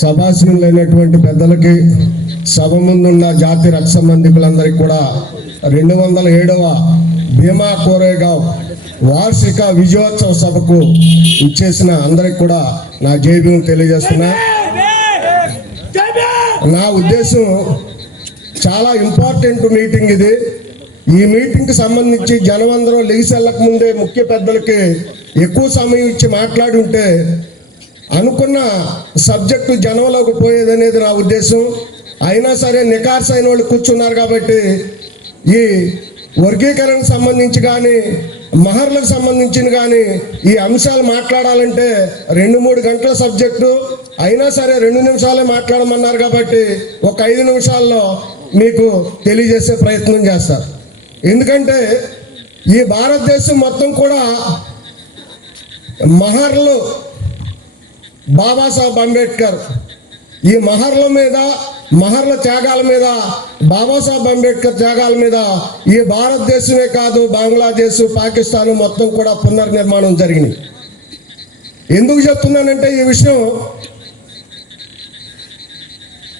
సభాసీనులైనటువంటి పెద్దలకి సభ ముందున్న జాతి రక్ష సంబంధికులందరికీ కూడా రెండు వందల ఏడవ భీమా కోరేగావ్ వార్షిక విజయోత్సవ సభకు ఇచ్చేసిన అందరికి కూడా నా జైబీలు తెలియజేస్తున్నా. నా ఉద్దేశం చాలా ఇంపార్టెంట్ మీటింగ్ ఇది. ఈ మీటింగ్కి సంబంధించి జనమందరం లెగిసెళ్ళక ముందే ముఖ్య పెద్దలకి ఎక్కువ సమయం ఇచ్చి మాట్లాడి ఉంటే అనుకున్న సబ్జెక్టు జనంలోకి పోయేదనేది నా ఉద్దేశం. అయినా సరే నికార్స్ అయిన వాళ్ళు కూర్చున్నారు కాబట్టి ఈ వర్గీకరణకు సంబంధించి కానీ మహర్లకు సంబంధించిన కానీ ఈ అంశాలు మాట్లాడాలంటే రెండు మూడు గంటల సబ్జెక్టు. అయినా సరే రెండు నిమిషాలే మాట్లాడమన్నారు కాబట్టి ఒక ఐదు నిమిషాల్లో మీకు తెలియజేసే ప్రయత్నం చేస్తారు ఎందుకంటే ఈ భారతదేశం మొత్తం కూడా మహర్లు బాబాసాహెబ్ అంబేద్కర్ ఈ మహర్ల మీద మహర్ల త్యాగాల మీద బాబాసాహెబ్ అంబేద్కర్ త్యాగాల మీద ఈ భారతదేశమే కాదు బంగ్లాదేశ్ పాకిస్తాన్ మొత్తం కూడా పునర్నిర్మాణం జరిగింది. ఎందుకు చెప్తున్నానంటే ఈ విషయం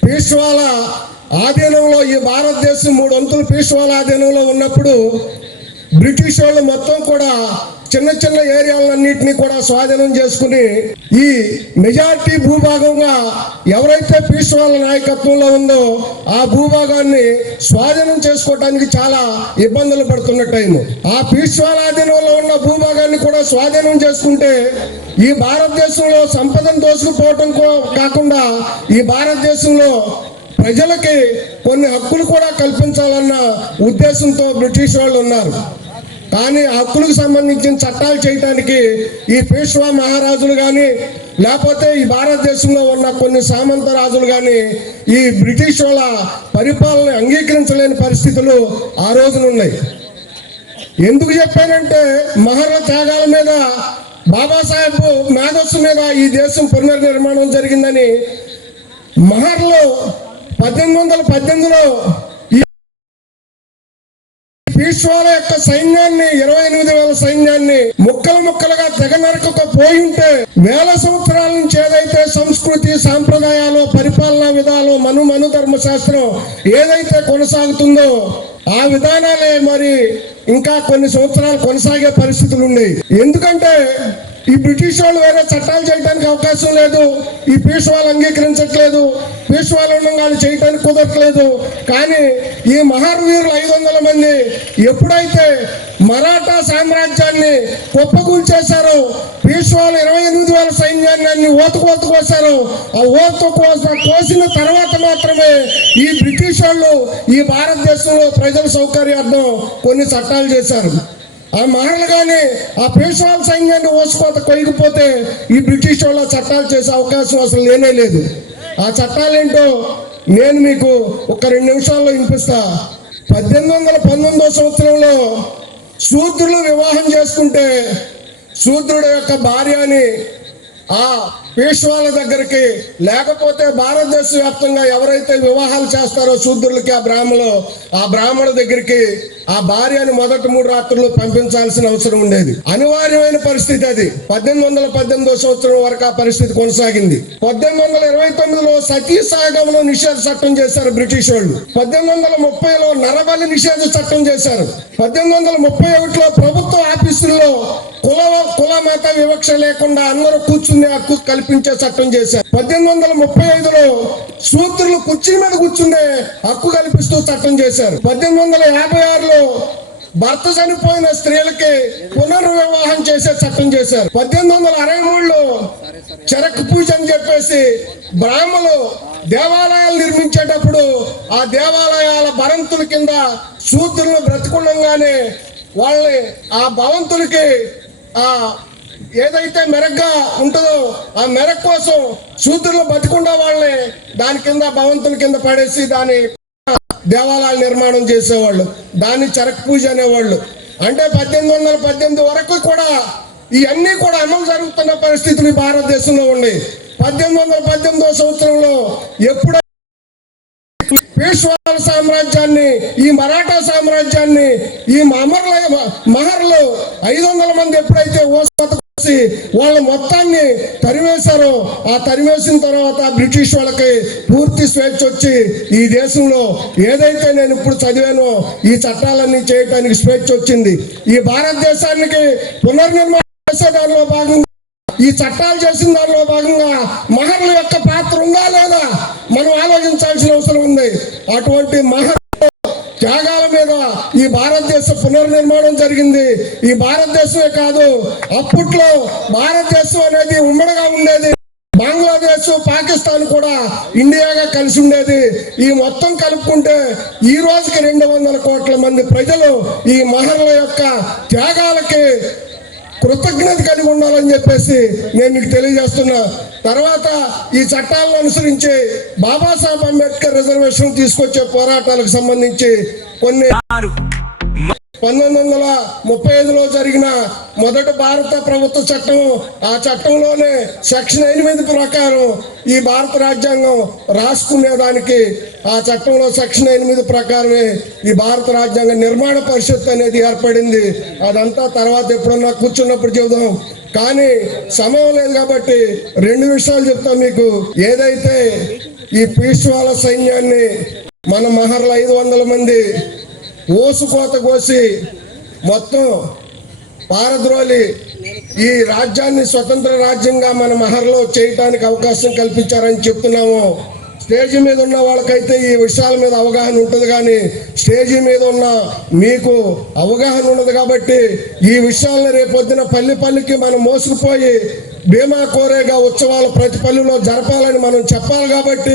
పీష్వాల ఆధీనంలో ఈ భారతదేశం మూడు వంతులు పీష్వాల ఆధీనంలో ఉన్నప్పుడు బ్రిటిష్ వాళ్ళు మొత్తం కూడా చిన్న చిన్న ఏరియాలన్నింటినీ కూడా స్వాధీనం చేసుకుని ఈ మెజారిటీ భూభాగంగా ఎవరైతే పీష్వాల నాయకత్వంలో ఉందో ఆ భూభాగాన్ని స్వాధీనం చేసుకోవడానికి చాలా ఇబ్బందులు పడుతున్న టైము ఆ పీష్వాల ఆధీనంలో ఉన్న భూభాగాన్ని కూడా స్వాధీనం చేసుకుంటే ఈ భారతదేశంలో సంపదను దోసుకుపోవటం కాకుండా ఈ భారతదేశంలో ప్రజలకి కొన్ని హక్కులు కూడా కల్పించాలన్న ఉద్దేశంతో బ్రిటిష్ వాళ్ళు ఉన్నారు. కానీ హక్కులకు సంబంధించిన చట్టాలు చేయటానికి ఈ పేష్వా మహారాజులు కానీ లేకపోతే ఈ భారతదేశంలో ఉన్న కొన్ని సామంత రాజులు కానీ ఈ బ్రిటిష్ వాళ్ళ పరిపాలన అంగీకరించలేని పరిస్థితులు ఆ రోజున ఉన్నాయి. ఎందుకు చెప్పానంటే మహర్ల త్యాగాల మీద బాబాసాహెబ్ మేధస్సు మీద ఈ దేశం పునర్నిర్మాణం జరిగిందని మహర్లో పద్దెనిమిది వందల పద్దెనిమిదిలో పీష్వాల యొక్క సైన్యాన్ని ఇరవై ఎనిమిది వేల సైన్యాన్ని ముక్కలు ముక్కలుగా తెగ నరకక పోయి ఉంటే వేల సంవత్సరాల నుంచి ఏదైతే సంస్కృతి సాంప్రదాయాలు పరిపాలనా విధాలు మను మను ధర్మశాస్త్రం ఏదైతే కొనసాగుతుందో ఆ విధానాలే మరి ఇంకా కొన్ని సంవత్సరాలు కొనసాగే పరిస్థితులు ఉన్నాయి. ఎందుకంటే ఈ బ్రిటిష్ వాళ్ళు వేరే చట్టాలు చేయడానికి అవకాశం లేదు. ఈ పీష్వాలు అంగీకరించట్లేదు. పీష్వాలు ఉండడం వాళ్ళు చేయడానికి కుదరట్లేదు. కానీ ఈ మహావీరులు ఐదు వందల మంది ఎప్పుడైతే మరాఠా సామ్రాజ్యాన్ని కుప్పకూల్చేశారో పీష్వాలు ఇరవై ఎనిమిది వేల సైన్యాన్ని అన్ని ఓతకు ఓతకు కోసారు ఆ ఓతకు కోస కోసిన తర్వాత మాత్రమే ఈ బ్రిటిష్ వాళ్ళు ఈ భారతదేశంలో ప్రజల సౌకర్యార్థం కొన్ని చట్టాలు చేశారు. ఆ మహర్లు కానీ ఆ పేషవాల సైన్యాన్ని ఓసుకోత కొలిగిపోతే ఈ బ్రిటిష్ వాళ్ళ చట్టాలు చేసే అవకాశం అసలు లేనే లేదు. ఆ చట్టాలేంటో నేను మీకు ఒక రెండు నిమిషాల్లో వినిపిస్తా. పద్దెనిమిది వందల పంతొమ్మిదో సంవత్సరంలో శూద్రులు వివాహం చేసుకుంటే శూద్రుడు యొక్క భార్యని ఆ పేష్వాల దగ్గరికి లేకపోతే భారతదేశ వ్యాప్తంగా ఎవరైతే వివాహాలు చేస్తారో శూద్రులకి ఆ బ్రాహ్మణులు ఆ బ్రాహ్మణ దగ్గరికి ఆ భార్యను మొదటి మూడు రాత్రులు పంపించాల్సిన అవసరం ఉండేది. అనివార్యమైన పరిస్థితి అది. పద్దెనిమిది వందల పద్దెనిమిదో సంవత్సరం వరకు ఆ పరిస్థితి కొనసాగింది. పద్దెనిమిది వందల ఇరవై తొమ్మిదిలో సతీ సాగంలో నిషేధ చట్టం చేశారు బ్రిటిష్ వాళ్ళు. పద్దెనిమిది వందల ముప్పైలో నరబలి నిషేధ చట్టం చేశారు. పద్దెనిమిది వందల ముప్పై ఒకటిలో ప్రభుత్వ ఆఫీసుల్లో కుల కుల వివక్ష లేకుండా అందరూ కూర్చునే హక్కు కల్పించే చట్టం చేశారు. పద్దెనిమిది వందల ముప్పై ఐదులో సూత్రులు కుర్చీ మీద కూర్చునే హక్కు కల్పిస్తూ చట్టం చేశారు. పద్దెనిమిది వందల యాభై ఆరులో భర్త చనిపోయిన స్త్రీలకి పునర్వివాహం చేసే చట్టం చేశారు. పద్దెనిమిది వందల అరవై మూడులో చెరకు పూజ అని చెప్పేసి బ్రాహ్మలు దేవాలయాలు నిర్మించేటప్పుడు ఆ దేవాలయాల భరంతుల కింద సూత్రులు బ్రతుకుండగానే వాళ్ళని ఆ భవంతులకి ఆ ఏదైతే మెరగ్గా ఉంటుందో ఆ మెరగ్ కోసం శూద్రులు బతికుండా వాళ్ళని దాని కింద భవంతుల కింద పడేసి దాని దేవాలయాలు నిర్మాణం చేసేవాళ్ళు దాన్ని చరక్ పూజ అనేవాళ్ళు. అంటే పద్దెనిమిది వందల పద్దెనిమిది వరకు కూడా ఇవన్నీ కూడా అమలు జరుగుతున్న పరిస్థితులు భారతదేశంలో ఉన్నాయి. పద్దెనిమిది వందల పద్దెనిమిదో సంవత్సరంలో ఎప్పుడో పేష్వాల సామ్రాజ్యాన్ని ఈ మరాఠా సామ్రాజ్యాన్ని ఈ మహర్ల మహర్లు ఐదు వందల మంది ఎప్పుడైతే ఓసి చేసి వాళ్ళ మొత్తాన్ని తరివేశారు ఆ తరివేసిన తర్వాత బ్రిటిష్ వాళ్ళకి పూర్తి స్వేచ్ఛ వచ్చి ఈ దేశంలో ఏదైతే నేను ఇప్పుడు చదివానో ఈ చట్టాలన్నీ చేయటానికి స్వేచ్ఛ వచ్చింది. ఈ భారతదేశానికి పునర్నిర్మాణం చేసే దానిలో భాగంగా ఈ చట్టాలు చేసిన దానిలో భాగంగా మహర్లు యొక్క పాత్ర ఉందా లేదా మనం ఆలోచించాల్సిన అవసరం ఉంది అటువంటి మహా త్యాగాల మీద ఈ భారతదేశ పునర్నిర్మాణం జరిగింది. ఈ భారతదేశమే కాదు అప్పట్లో భారతదేశం అనేది ఉమ్మడిగా ఉండేది. బంగ్లాదేశ్ పాకిస్తాన్ కూడా ఇండియాగా కలిసి ఉండేది. ఈ మొత్తం కలుపుకుంటే ఈ రోజుకి రెండు వందల కోట్ల మంది ప్రజలు ఈ మహర్ల యొక్క త్యాగాలకి కృతజ్ఞత కలిగి ఉండాలని చెప్పేసి నేను మీకు తెలియజేస్తున్నా. తర్వాత ఈ చట్టాలను అనుసరించి బాబాసాహెబ్ అంబేద్కర్ రిజర్వేషన్ తీసుకొచ్చే పోరాటాలకు సంబంధించి కొన్ని పంతొమ్మిది వందల ముప్పై ఐదులో జరిగిన మొదటి భారత ప్రభుత్వ చట్టం ఆ చట్టంలోనే సెక్షన్ ఎనిమిది ప్రకారం ఈ భారత రాజ్యాంగం రాసుకునేదానికి ఆ చట్టంలో సెక్షన్ ఎనిమిది ప్రకారమే ఈ భారత రాజ్యాంగ నిర్మాణ పరిషత్ అనేది ఏర్పడింది. అదంతా తర్వాత ఎప్పుడన్నా కూర్చున్నప్పుడు చెబుదాం. కానీ సమయం లేదు కాబట్టి రెండు విషయాలు చెప్తాం మీకు. ఏదైతే ఈ పీష్వాల సైన్యాన్ని మన మహర్ల ఐదు వందల మంది ఓసుకోత కోసి మొత్తం పారద్రోలి ఈ రాజ్యాన్ని స్వతంత్ర రాజ్యంగా మన మహర్లో చేయటానికి అవకాశం కల్పించారని చెప్తున్నాము. స్టేజ్ మీద ఉన్న వాళ్ళకైతే ఈ విషయాల మీద అవగాహన ఉంటుంది కానీ స్టేజీ మీద ఉన్న మీకు అవగాహన ఉన్నది కాబట్టి ఈ విషయాలను రేపొద్దున పల్లి పల్లికి మనం మోసుకుపోయి భీమా కోరేగా ఉత్సవాలు ప్రతి పల్లెలో జరపాలని మనం చెప్పాలి కాబట్టి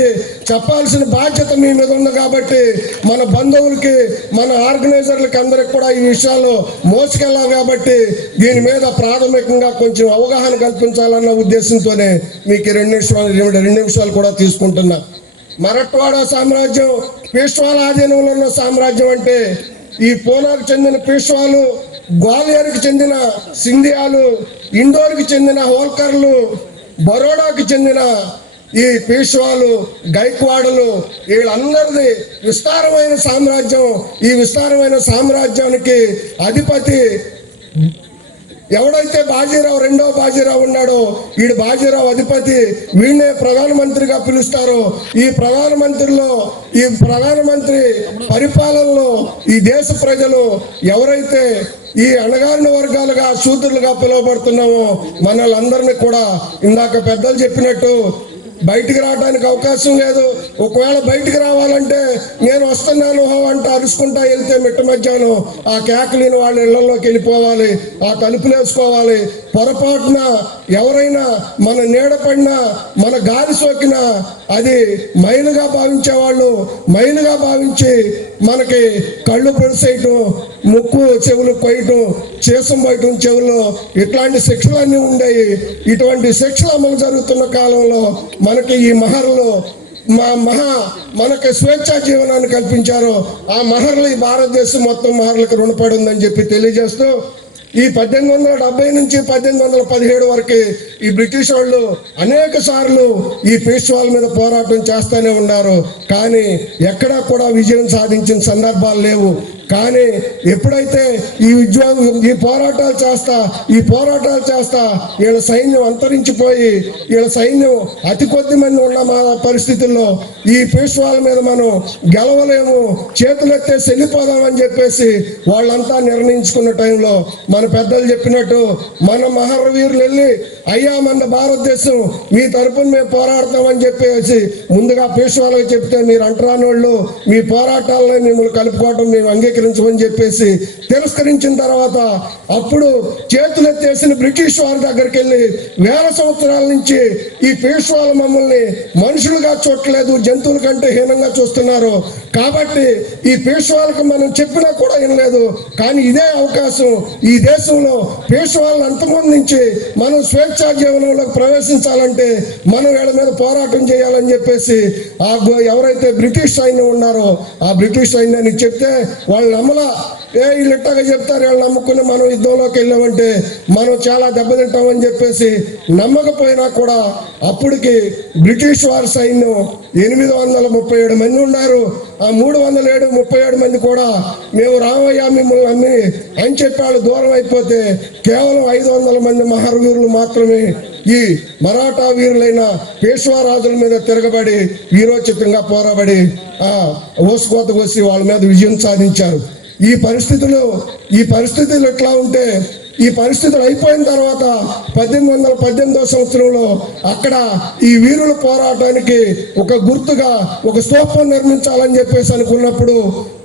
చెప్పాల్సిన బాధ్యత మీ మీద ఉంది కాబట్టి మన బంధువులకి మన ఆర్గనైజర్లకి అందరికి కూడా ఈ విషయాలు మోసుకెళ్ళాం కాబట్టి దీని మీద ప్రాథమికంగా కొంచెం అవగాహన కల్పించాలన్న ఉద్దేశంతోనే మీకు రెండు నిమిషాలు రెండు నిమిషాలు కూడా తీసుకుంటున్నా. మరట్వాడ సామ్రాజ్యం పీష్వాల ఆధీనంలో ఉన్న సామ్రాజ్యం అంటే ఈ పూనాకు చెందిన పీష్వాలు గ్వాలియర్కి చెందిన సింధియాలు ఇండోర్కి చెందిన హోల్కర్లు బరోడాకి చెందిన ఈ పేష్వాలు గైక్వాడలు వీళ్ళందరిది విస్తారమైన సామ్రాజ్యం. ఈ విస్తారమైన సామ్రాజ్యానికి అధిపతి ఎవడైతే బాజీరావు రెండో బాజీరావు ఉన్నాడో వీడు బాజీరావు అధిపతి వీళ్ళే ప్రధానమంత్రిగా పిలుస్తారు ఈ ప్రధానమంత్రిలో ఈ ప్రధానమంత్రి పరిపాలనలో ఈ దేశ ప్రజలు ఎవరైతే ఈ అణగారిన వర్గాలుగా శూద్రులుగా పిలువబడుతున్నామో మనల్ని కూడా ఇందాక పెద్దలు చెప్పినట్టు బయటికి రావడానికి అవకాశం లేదు. ఒకవేళ బయటికి రావాలంటే నేను వస్తున్నాను హో అంటే అరుచుకుంటా వెళ్తే మిట్ట మధ్యాహ్నం ఆ కేకలేని వాళ్ళ ఇళ్ళలోకి వెళ్ళిపోవాలి. ఆ తలుపులు వేసుకోవాలి పొరపాటున ఎవరైనా మన నీడపడినా మన గాలి సోకినా అది మైలుగా భావించే వాళ్ళు మైలుగా భావించి మనకి కళ్ళు పెరిసేయటం ముక్కు చెవులు కొయ్యటం చేసం పోయటం చెవుల్లో ఇట్లాంటి శిక్షలన్నీ ఉండేవి ఇటువంటి శిక్షలు అమలు జరుగుతున్న కాలంలో మనకి ఈ మహర్లు మా మహా మనకి స్వేచ్ఛా జీవనాన్ని కల్పించారు. ఆ మహర్లు ఈ భారతదేశం మొత్తం మహర్లకు రుణపడి ఉందని చెప్పి తెలియజేస్తూ ఈ పద్దెనిమిది వందల డెబ్బై నుంచి పద్దెనిమిది వందల పదిహేడు వరకు ఈ బ్రిటిష్ వాళ్ళు అనేక సార్లు ఈ పేష్వాల మీద పోరాటం చేస్తూనే ఉన్నారు. కానీ ఎక్కడా కూడా విజయం సాధించిన సందర్భాలు లేవు. కానీ ఎప్పుడైతే ఈ ఉద్యోగం ఈ పోరాటాలు చేస్తా ఈ పోరాటాలు చేస్తా వీళ్ళ సైన్యం అంతరించిపోయి వీళ్ళ సైన్యం అతి కొద్ది మంది ఉన్న మా పరిస్థితుల్లో ఈ పేష్వాల మీద మనం గెలవలేము చేతులెత్తేసి వెళ్ళిపోదామని చెప్పేసి వాళ్ళంతా నిర్ణయించుకున్న టైంలో మన పెద్దలు చెప్పినట్టు మన మహారవీరులు వెళ్ళి అయ్యా మన భారతదేశం మీ తరపున మేము పోరాడతామని చెప్పేసి ముందుగా పేష్వాలకు చెప్తే మీరు అంటరాని వాళ్ళు మీ పోరాటాలను మిమ్మల్ని కలుపుకోవటం మేము తిరస్కరించమని చెప్పేసి తిరస్కరించిన తర్వాత అప్పుడు చేతులెత్తేసిన బ్రిటిష్ వారి దగ్గరికి వెళ్ళి వేల సంవత్సరాల నుంచి ఈ పేష్వాలు మమ్మల్ని మనుషులుగా చూడలేదు జంతువుల కంటే హీనంగా చూస్తున్నారు. కాబట్టి ఈ పేష్వాలకు మనం చెప్పినా కూడా వినలేదు. కానీ ఇదే అవకాశం ఈ దేశంలో పేష్వాలను అంతమొందించి మనం స్వేచ్ఛా జీవనంలోకి ప్రవేశించాలంటే మనం వీళ్ళ మీద పోరాటం చేయాలని చెప్పేసి ఆ ఎవరైతే బ్రిటిష్ సైన్యం ఉన్నారో ఆ బ్రిటిష్ సైన్యాన్ని చెప్తే వాళ్ళు నమ్మల. ఏ వీళ్ళు ఇట్టగా చెప్తారు వీళ్ళు నమ్ముకుని మనం యుద్ధంలోకి వెళ్ళామంటే మనం చాలా దెబ్బతింటామని చెప్పేసి నమ్మకపోయినా కూడా అప్పటికి బ్రిటిష్ వారి సైన్యం ఎనిమిది వందల ముప్పై ఏడు మంది ఉన్నారు. ఆ మూడు వందల ఏడు ముప్పై ఏడు మంది కూడా మేము రామయ్య మిమ్మల్ని నమ్మి అని చెప్పి వాళ్ళు దూరం అయిపోతే కేవలం ఐదు వందల మంది మహారవీరులు మాత్రమే ఈ మరాఠా వీరులైన పేష్వారాజుల మీద తిరగబడి వీరోచితంగా పోరాబడి ఆ ఓసుకోత కోసి వాళ్ళ మీద విజయం సాధించారు. ఈ పరిస్థితులు ఈ పరిస్థితులు ఎట్లా ఉంటే ఈ పరిస్థితులు అయిపోయిన తర్వాత పద్దెనిమిది వందల పద్దెనిమిదవ సంవత్సరంలో అక్కడ ఈ వీరుల పోరాటానికి ఒక గుర్తుగా ఒక స్తూపం నిర్మించాలని చెప్పేసి అనుకున్నప్పుడు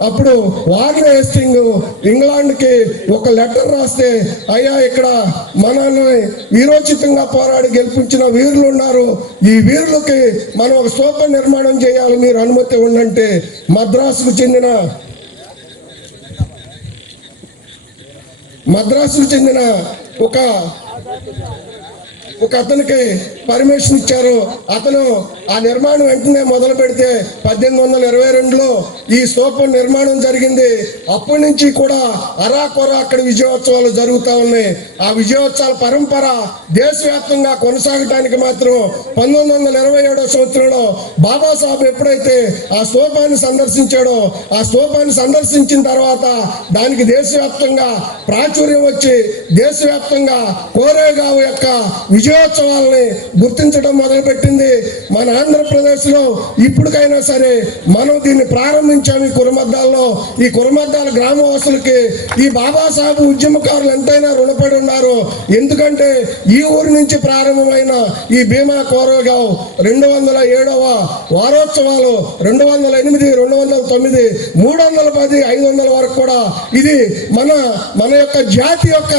అప్పుడు వార్న్ హేస్టింగ్ ఇంగ్లాండ్కి ఒక లెటర్ రాస్తే అయ్యా ఇక్కడ మనల్ని వీరోచితంగా పోరాడి గెలిపించిన వీరులు ఉన్నారు. ఈ వీరులకి మనం ఒక స్తూపం నిర్మాణం చేయాలి మీరు అనుమతి ఉండంటే మద్రాసుకు చెందిన మద్రాసుకు చెందిన ఒక ఒక అతనికి పర్మిషన్ ఇచ్చారు. అతను ఆ నిర్మాణం వెంటనే మొదలు పెడితే పద్దెనిమిది వందల ఇరవై రెండులో ఈ స్తూపం నిర్మాణం జరిగింది. అప్పటి నుంచి కూడా అరాకొర అక్కడ విజయోత్సవాలు జరుగుతూ ఉన్నాయి. ఆ విజయోత్సవాల పరంపర దేశవ్యాప్తంగా కొనసాగడానికి మాత్రం పంతొమ్మిది వందల ఇరవై ఏడో సంవత్సరంలో బాబాసాహెబ్ ఎప్పుడైతే ఆ స్తూపాన్ని సందర్శించాడో ఆ స్తూపాన్ని సందర్శించిన తర్వాత దానికి దేశవ్యాప్తంగా ప్రాచుర్యం వచ్చి దేశవ్యాప్తంగా కోరేగావ్ యొక్క విజయోత్సవాలని గుర్తించడం మొదలుపెట్టింది మన ఆంధ్రప్రదేశ్లో ఇప్పటికైనా సరే మనం దీన్ని ప్రారంభించాము ఈ కురమద్దాల్లో. ఈ కురమద్దాల గ్రామవాసులకి ఈ బాబాసాహెబ్ ఉద్యమకారులు ఎంతైనా రుణపడి ఉన్నారు. ఎందుకంటే ఈ ఊరి నుంచి ప్రారంభమైన ఈ భీమా కోరగావ్ రెండు వందల ఏడవ వారోత్సవాలు రెండు వందల ఎనిమిది రెండు వందల తొమ్మిది మూడు వందల పది ఐదు వందల వరకు కూడా ఇది మన మన యొక్క జాతి యొక్క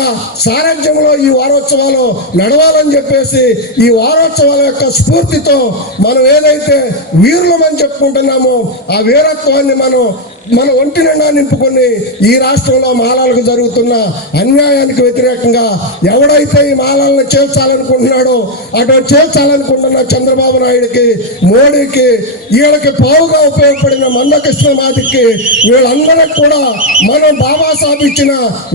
సారథ్యంలో ఈ వారోత్సవాలు నడవాలని చెప్పేసి ఈ వారోత్సవాల యొక్క స్ఫూర్తితో మనం ఏదైతే వీరులమని చెప్పుకుంటున్నామో ఆ వీరత్వాన్ని మనం మన ఒంటి నిండా నింపుకొని ఈ రాష్ట్రంలో మాలాలకు జరుగుతున్న అన్యాయానికి వ్యతిరేకంగా ఎవడైతే ఈ మాలాలను చేర్చాలనుకుంటున్నాడో అటు చేర్చాలనుకుంటున్న చంద్రబాబు నాయుడికి మోడీకి వీళ్ళకి పావుగా ఉపయోగపడిన మందకృష్ణ మాదికి వీళ్ళందరికి కూడా మనం బాబాసాహెబ్ ఇచ్చిన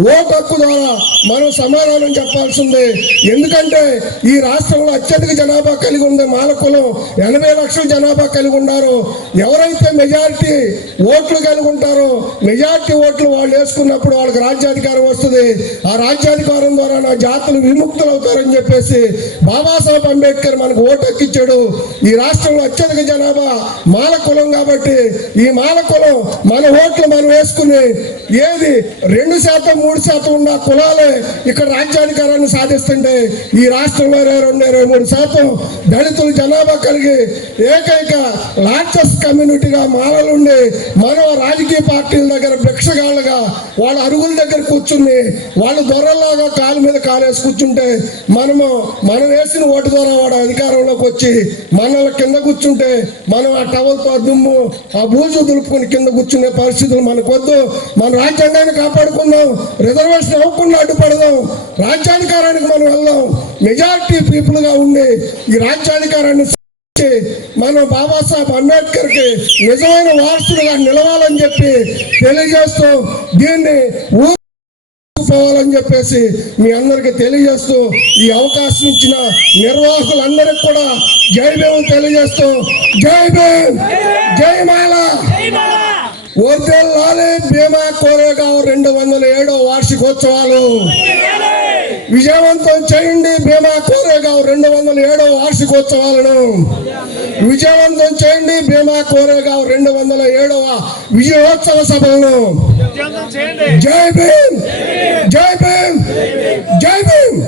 ఓటు హక్కు ద్వారా మనం సమాధానం చెప్పాల్సిందే. ఎందుకంటే ఈ రాష్ట్రంలో అత్యధిక జనాభా కలిగి ఉంది మాలకులం ఎనభై లక్షల జనాభా కలిగి ఉన్నారు ఎవరైతే మెజారిటీ ఓట్లు కలిగి ఉంటారో. మెజార్టీ ఓట్లు వాళ్ళు వేసుకున్నప్పుడు వాళ్ళకి రాజ్యాధికారం వస్తుంది. ఆ రాజ్యాధికారం ద్వారా నా జాతులు విముక్తులు అవుతారని చెప్పేసి బాబాసాహెబ్ అంబేద్కర్ మనకు ఓటు ఎక్కించాడు ఈ రాష్ట్రంలో అత్యధిక జనాభా మాల కులం కాబట్టి ఈ మాల కులం మన ఓట్లు మనం వేసుకుని ఏది రెండు శాతం మూడు శాతం ఉన్న కులాలే ఇక్కడ రాజ్యాధికారాన్ని సాధిస్తుంటే ఈ రాష్ట్రంలో ఇరవై రెండు ఇరవై మూడు శాతం దళితులు జనాభా కలిగి ఏకైక లార్జెస్ట్ కమ్యూనిటీగా మాలలుండి మనం రాజకీయ పార్టీల దగ్గర భిక్షగాళ్ళుగా వాళ్ళ అరుగుల దగ్గర కూర్చుని వాళ్ళు దొరల్లాగా కాలు మీద కాలేసి కూర్చుంటే మనము మనం వేసిన ఓటు ద్వారా వాడు అధికారంలోకి వచ్చి మనల్ని కింద కూర్చుంటే మనం ఆ టవల్తో దుమ్ము ఆ బూజు దులుపుకొని కింద కూర్చునే పరిస్థితులు మనకొద్దు. మన రాజ్యాంగాన్ని కాపాడుకుందాం రిజర్వేషన్ అవ్వకుండా అడ్డుపడదాం రాజ్యాధికారానికి మనం వెళ్దాం. మెజారిటీ పీపుల్గా ఉండి ఈ రాజ్యాధికారాన్ని ఇచ్చి మనం బాబాసాహెబ్ అంబేద్కర్కి నిజమైన వారసులుగా నిలవాలని చెప్పి తెలియజేస్తూ దీన్ని పోవాలని చెప్పేసి మీ అందరికి తెలియజేస్తూ ఈ అవకాశం ఇచ్చిన నిర్వాహకులందరికి కూడా జై భీమ్ తెలియజేస్తూ జై భీమ్ జై మాల. వర్దెల్లాలి భీమా కోరేగావ్ రెండు వందల ఏడో వార్షికోత్సవాలు. విజయవంతం చేయండి భీమా కోరేగావ్ రెండు వందల ఏడో వార్షికోత్సవాలను. విజయవంతం చేయండి భీమా కోరేగావ్ రెండు వందల ఏడవ విజయోత్సవ సభలను. జై భీమ్! జై భీమ్! జై భీమ్!